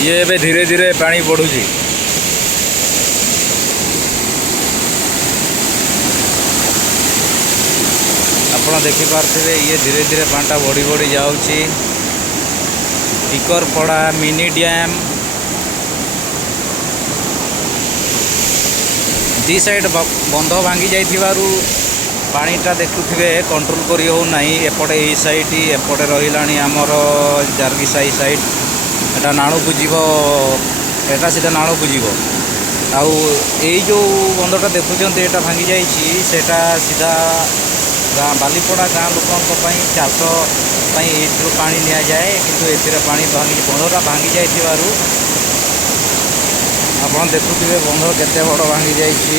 ये ଏବେ धीरे धीरे पानी बढ़ुची। ଆପଣ ଦେଖିପାରୁଥିବେ ये धीरे धीरे पानी बढ़ी बढ़ी जाऊँची। टिकरपड़ा मिनी डैम दी साइड बंध भांगी जाइथिबारु पानीटा देखुथिबे कंट्रोल करी हो नाही। एपटे ए साइड एपटे रहिलानी हमर जार्गिसाई साइड एटा नाणु को जीवो एटा सीधा नाणु को जीवो आउ ए जो बंधटा देखुचंते एटा भांगी जाइछि सेटा सीधा गाँ बालीपड़ा गाँ लोकों चाष पानी निया जाए किंतु एथिरे पानी भांगी बंधटा भांगी जाइथिबारु आपन देखुथिबे बंध केते बड़ भांगी जाइछि।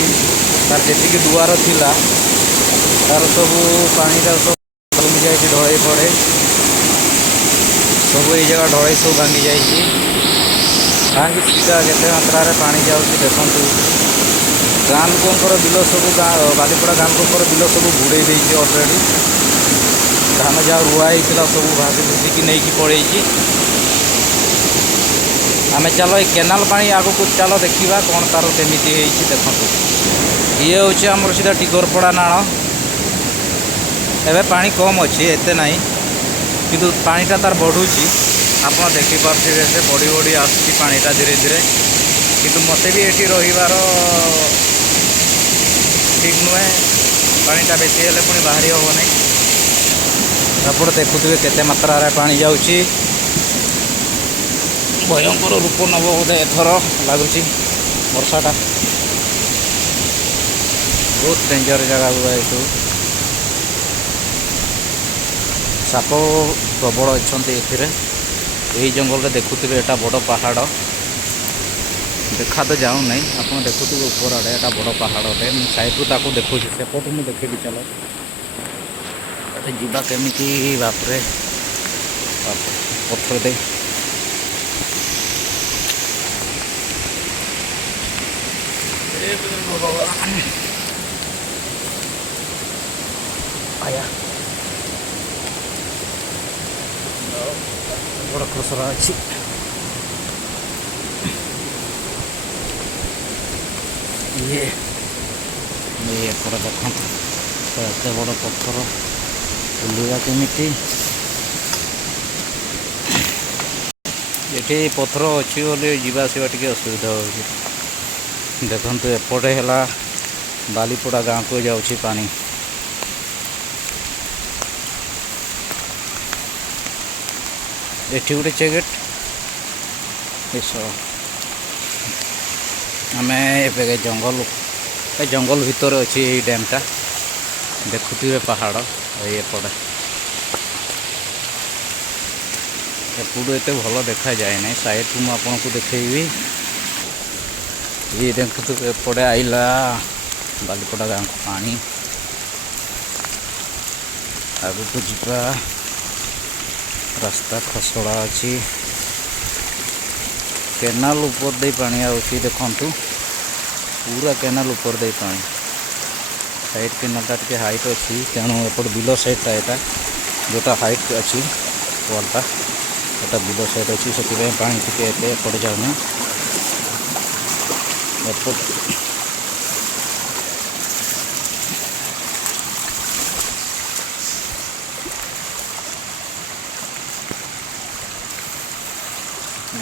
तार जेतिकी दुआर थिला तार सब पानीटा सब कमी जाइछि ढळई पड़े सब ये जगह ढळई सब भांगी जाइछि। काहेकि सीधा केते मात्रा रे पानी जाउछि देखंतु। गाँ लोकंकर बिल सब गाँ बालीपड़ा गाँ लोकंकर बिल सब बुड़े देइछि ऑलरेडी। धान जहाँ रुआ होता सब भासी भूसिकी नहीं पड़े। आम चलो ये केनाल पानी आगो को चलो देखा कौन तार केमी देखो। ये हूँ आमर सीधा टिकरपड़ा नाण एवं पानी कम अच्छे एते ना किंतु पानीटा तार बढ़ुची आप देखिपे से बढ़ी बढ़ी आसुची पानीटा धीरे धीरे किंतु मत भी ये रहीबार ठीक नुहे। पानीटा बेसी हेले पुणी बाहरी हम नहीं। आप देखुए केते मात्रा पानी जाऊँगी भयंकर रूप नब बोधे एथर लगुच वर्षाटा बहुत डेंजर जगह को साप प्रबल अच्छा यही जंगल में देखुए एटा बड़ पहाड़ देखा तो जाऊँ नहीं। आप देखुए ऊपर आड़े एटा बड़ पहाड़टे साइड ताकू देखुँ सेपट मुझे देखेबी चलो जीवा केमिति बापरे पत्थर दे आया बड़ा खसरा अच्छी ये पूरा देखो एत बड़ पत्थर बुलवा केमिति ये पत्थर अच्छी बोले जावासवा टी असुविधा हो देखु। एपटे है बालीपड़ा गाँ को जाऊँगी पानी एठी गोटे चेक आम ए जंगल भितर अच्छी डैमटा देखुए पहाड़ एपटे एपटू एत भल देखा जाए ना साइड को मुझे देखी ये देखु एपटे आइला बालीपड़ा गाँव को पानी आगु को जीवा रास्ता खसड़ा अच्छी केनाल ऊपर दे पानी आउची देखंतु पूरा केनाल ऊपर दे पानी साइड केनालटा टे हाइट अच्छी तेणु एपट बिलो साइडटा यहाँ जोटा हाइट अच्छी वालटा एटा बिलो साइड अच्छी से पानी टे एपट जाऊना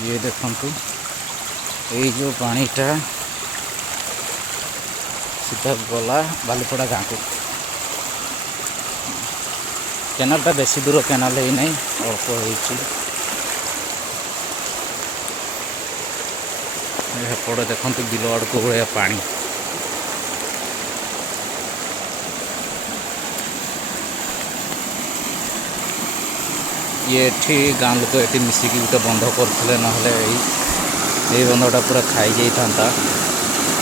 ये देखंतु ये जो पानीटा सीधा गला बालीपड़ा गाँ को केनालटा बेसी दूर केनाल है नहीं अल्प होपटे देखंतु बिल आड़ को भाया पानी ये गाँ लोक ये मिसिकी गोटे बंध करते ना ये बंधटा पूरा खाई जाता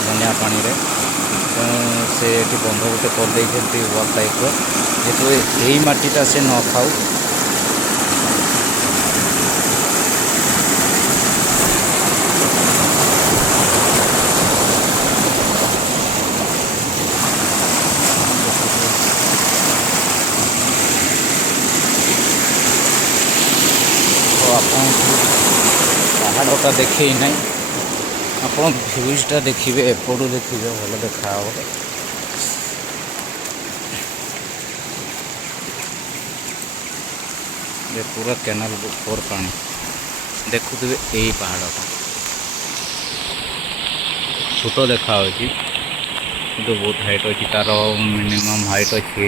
बनिया पानी रे से बंध गोटे कर वाल टाइप जेहतु यही मटीटा से न खाऊ ପାହାଡ଼ଟା ଦେଖେଇ ନାହିଁ ଆପଣ ଭ୍ୟୁଜଟା ଦେଖିବେ ଏପଟୁ ଦେଖିବେ ଭଲ ଦେଖାହେବ। ये पूरा कैनाल फोर पानी देखुवे यही पहाड़टा छोट देखा कि बहुत हाइट अच्छी तार मिनिमम हाइट अच्छी